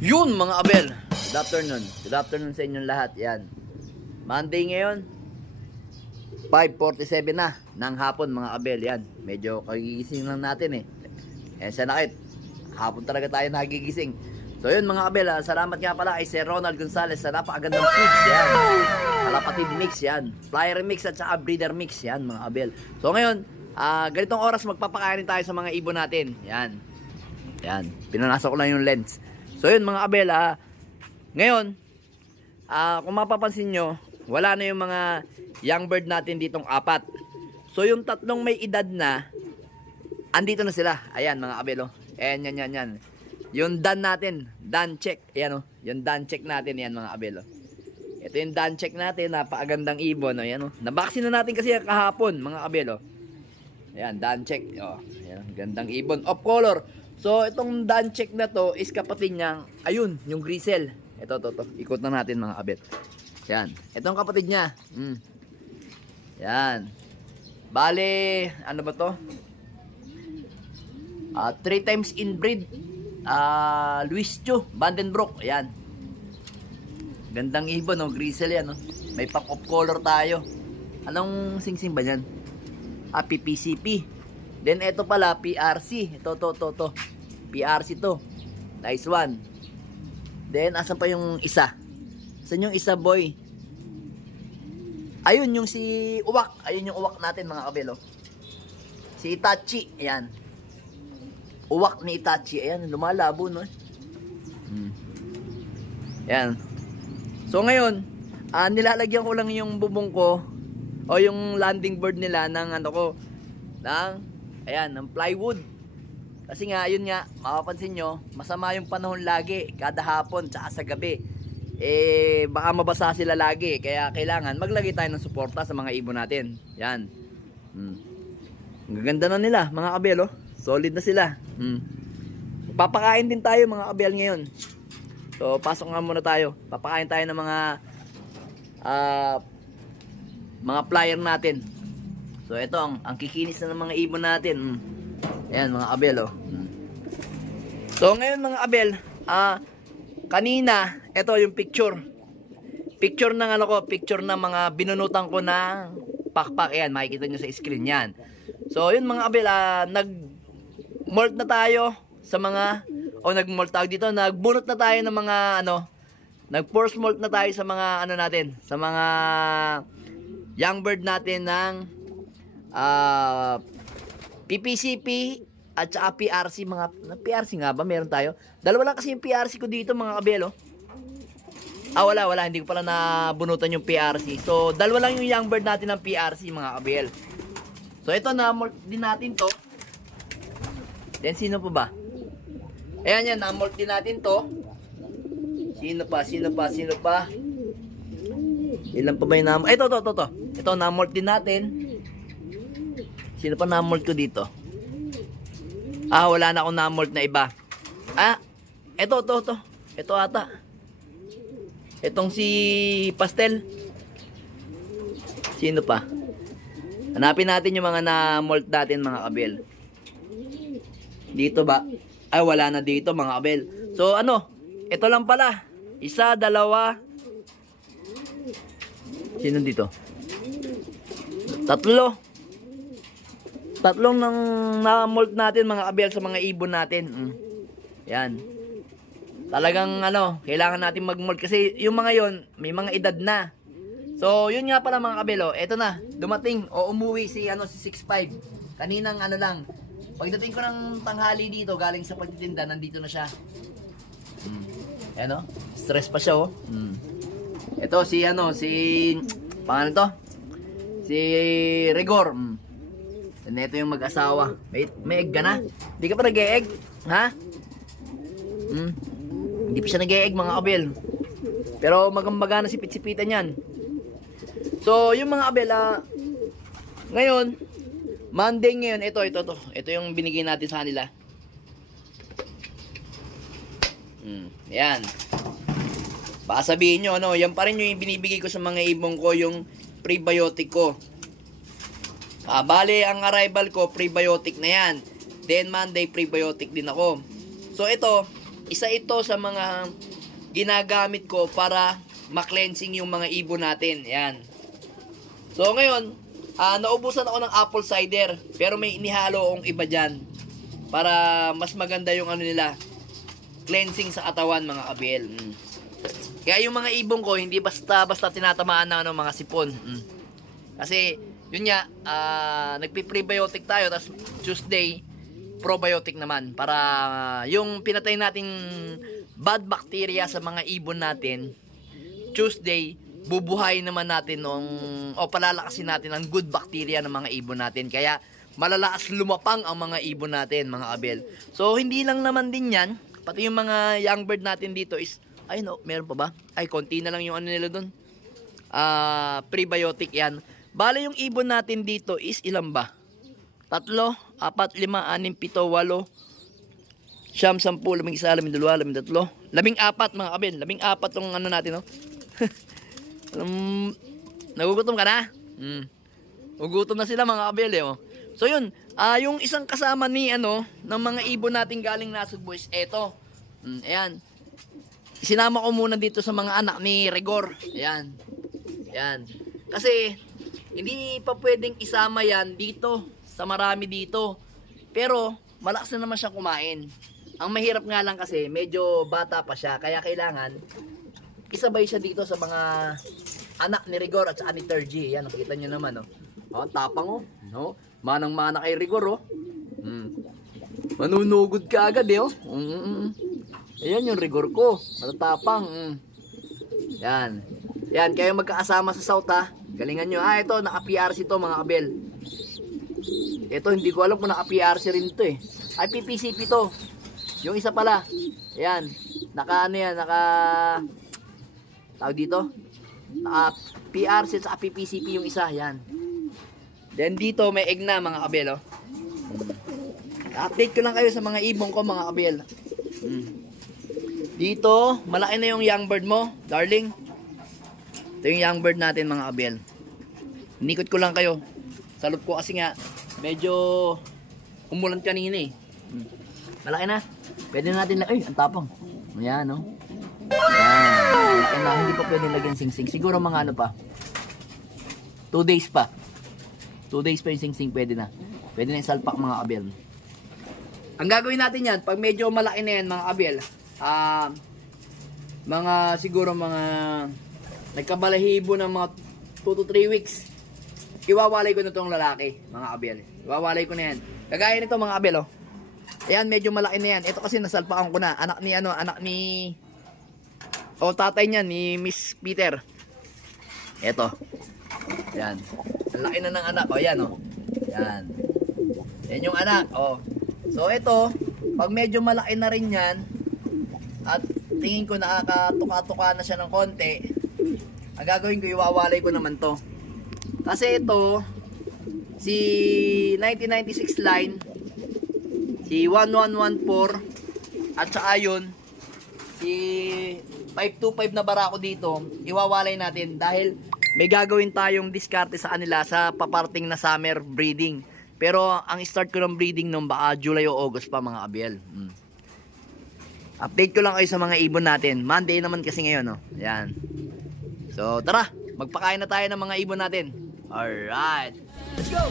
Yun mga abel, good afternoon. Good afternoon sa inyong lahat. Yan. Monday ngayon, 5:47 na ng hapon mga abel. Yan. Medyo kagigising lang natin eh. Sa nakit. Hapon talaga tayo nagigising. So yun mga abel, salamat nga pala kay Sir Ronald Gonzales sa napakagandang foods. Yan. Kalapatid mix yan. Flyer mix at saka breeder mix yan mga abel. So ngayon, ganitong oras magpapakain tayo sa mga ibon natin. Yan. Yan. Pinanasa ko lang yung lens. So yun mga abel, ngayon, kung mapapansin nyo, wala na yung mga young bird natin ditong apat. So yung tatlong may edad na, andito na sila. Ayan mga abel, oh. Ayan, yan. Yung dan natin, dan check. Ayan, oh. Yung dan check natin, yan mga abel, oh. Ito yung dan check natin, napakagandang ibon, oh. Ayan, oh. Nabaksina natin kasi kahapon, mga abel, oh. Ayan, dan check, oh. Ayan, gandang ibon, off color. So, itong dan check na to is kapatid niya, ayun, yung grisel. Ito. Ikot na natin mga abet. Yan. Itong kapatid niya. Yan. Bale, ano ba to? 3 times inbreed. Luis Chu, Vandenbroek. Yan. Gandang ibon, no? Grisel yan, no? May pop-up color tayo. Anong singsing ba yan? PPCP. Then ito pala PRC. Ito. PRC to. Nice one. Then asan pa yung isa? Saan yung isa, boy? Ayun yung si Uwak. Ayun yung Uwak natin mga kabelo. Si Itachi. Ayan. Uwak ni Itachi. Ayan, lumalabo no. Ayan. So ngayon, nilalagyan ko lang yung bubong ko o yung landing board nila ng ng plywood. Kasi nga, yun nga, mapapansin nyo, masama yung panahon lagi, kada hapon, tsaka sa gabi. Baka mabasa sila lagi, kaya kailangan maglagay tayo ng suporta sa mga ibon natin. Yan. Ang gaganda na nila, mga kabel, oh. Solid na sila. Papakain din tayo, mga kabel, ngayon. So, pasok nga muna tayo. Papakain tayo ng mga flyer natin. So ito ang kikinis na ng mga ibon natin. Ayan mga abel, oh. So ngayon mga abel, kanina ito yung picture. Picture ng picture ng mga binunutan ko na pakpak. Ayan, makikita nyo sa screen yan. So yun mga abel, nag-molt na tayo sa mga nag-molt tawag dito, nagbunot na tayo ng mga nag-force molt na tayo sa mga natin, sa mga young bird natin ng PPCP at saka PRC. PRC nga ba meron tayo? Dalawa lang kasi yung PRC ko dito mga kabelo. Wala, hindi ko pala nabunutan yung PRC. So dalawa lang yung young bird natin ng PRC mga kabel. So ito na molt din natin to. Then sino pa ba? Ayan yan, na-molt din natin to. Sino pa? Ilan pa ba yung na-molt? Ito. Ito, na-molt din natin. Sino pa na-molt ko dito? Wala na akong na-molt na iba. Ito. Ito ata. Itong si Pastel. Sino pa? Hanapin natin yung mga na-molt natin mga kabel. Dito ba? Wala na dito mga kabel. So ito lang pala. 1, 2. Sino dito? 3. Tatlong nang na-molt natin mga kabel sa mga ibon natin. Yan. Talagang kailangan natin mag-molt kasi yung mga yon may mga edad na. So yun nga pala mga kabelo, eto na, dumating o umuwi si 6'5". Kaninang lang. Pagdating ko ng tanghali dito galing sa pagtitinda, nandito na siya. Ayan, stress pa siya, oh. Ito si pangalan to? Si Rigor. Ito yung mag-asawa. May egg ka na? Hindi ka pa nag-e-egg? Ha? Hindi pa siya nag-e-egg mga kabel. Pero magambaga na sipit-sipitan yan. So yung mga kabel, ngayon Monday ngayon, ito. Ito yung binigay natin sa kanila. Yan. Baka sabihin nyo, yan pa rin yung binibigay ko sa mga ibong ko, yung prebiotic ko. Bale, ang arrival ko, prebiotic na yan. Then Monday, prebiotic din ako. So ito, isa ito sa mga ginagamit ko para ma-cleansing yung mga ibon natin. Yan. So ngayon, naubusan ako ng apple cider, pero may inihalo akong iba dyan para mas maganda yung ano nila, cleansing sa katawan mga kabel. Kaya yung mga ibon ko hindi basta tinatamaan ng mga sipon. Kasi yun nga, nagpi-prebiotic tayo, tapos Tuesday probiotic naman para yung pinatay nating bad bacteria sa mga ibon natin, Tuesday bubuhay naman natin palalakasin natin ang good bacteria ng mga ibon natin. Kaya malalakas lumapang ang mga ibon natin mga kabel. So hindi lang naman din yan, pati yung mga young bird natin dito is, ay no, meron pa ba? Ay, konti na lang yung ano nila dun. Prebiotic yan. Bale yung ibon natin dito is ilan ba? 3, 4, 5, 6, 7, 8, 9, 10, 11, 12, 13, 14 mga kabel. 14 tong ano natin, no? Nagugutom ka na? Nagugutom na sila mga kabel, eh, oh. So yun, yung isang kasama ni ng mga ibon natin galing Nasugbo is eto. Ayan. Sinama ko muna dito sa mga anak ni Rigor. Ayan. Ayan. Kasi hindi pa pwedeng isama yan dito sa marami dito. Pero malakas na naman siya kumain. Ang mahirap nga lang kasi medyo bata pa siya, kaya kailangan isabay siya dito sa mga anak ni Rigor at saka ni Tergy. Yan, nakikita nyo naman, oh. Tapang, oh. No? Manang-mana kay Rigor, oh. Manunugod ka agad, eh, oh. Ayan yung Rigor ko. Matatapang. Yan. Yan, kayo magkakasama sa South, ha. Galingan nyo. Ito, naka-PRC to mga kabel. Ito, hindi ko alam kung naka-PRC rin to, eh. Ay, PPCP to. Yung isa pala. Ayan. Tawag dito. Naka-PRC at PPCP yung isa. Yan. Then dito, may egg na mga kabel, oh. Update ko lang kayo sa mga ibon ko mga kabel. Dito, malaki na yung young bird mo, darling. Ito yung young bird natin mga kabel. Inikot ko lang kayo. Salot ko kasi nga, medyo umulan kanina, eh. Malaki na. Pwede na natin, ang tapang. Ayan, no? Ayan. Hindi pa pwede lagyan sing-sing. Siguro mga ano pa. 2 days pa. 2 days pa yung sing-sing, pwede na. Pwede na yung salpak mga kabel. Ang gagawin natin yan, pag medyo malaki na yan mga kabel, siguro mga nagkabalahibo ng mga 2 to 3 weeks, iwawalay ko na itong lalaki mga kabel. Iwawalay ko na yan. Kagaya nito mga kabel, oh. Ayan, medyo malaki na yan. Ito kasi nasalpakan ko na. Anak ni tatay niya, ni Miss Peter. Ito. Ayan. Ang laki na ng anak. O, yan, o. Yan. Yan yung anak, o. So, ito, pag medyo malaki na rin yan, at tingin ko nakakatuka-tuka na siya ng konti, ang gagawin ko, iwawalay ko naman to. Kasi ito, si 1996 line, si 1114, at saka yun, si 525 na barako dito, iwawalay natin dahil may gagawin tayong diskarte sa kanila sa paparting na summer breeding. Pero ang start ko ng breeding nung baka July o August pa mga kabel. Update ko lang kayo sa mga ibon natin. Monday naman kasi ngayon, no? Yan. So tara, magpakain na tayo ng mga ibon natin. Alright, let's go!